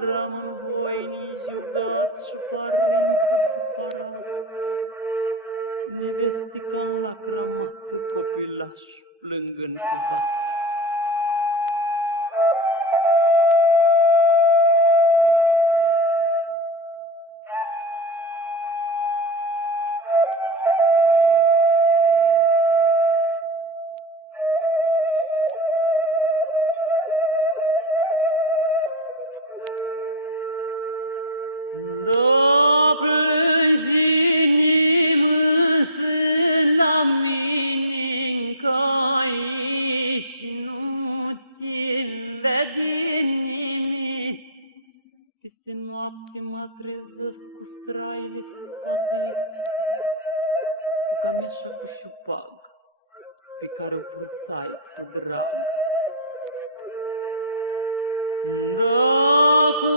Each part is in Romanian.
gram în voinii jugați și părinții supărați. Nevestica înlacramată, copilași plângând pe pat. Peste noapte mă trezesc cu straile să patesc, cu cameșa cu șupag, pe care o purtai cu drag. Da, cu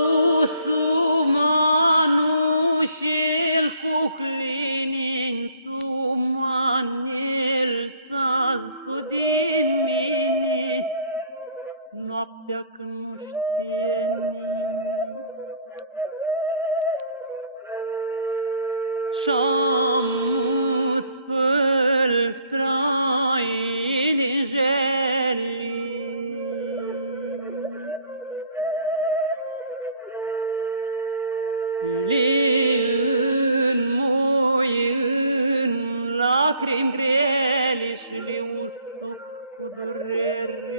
sumanul și-l cu clinin, sumanel țasul din mine, noaptea când nu știe și-am-ți făl straini jelii. Li-nmui în lacrimi grele și le usuc cu durere.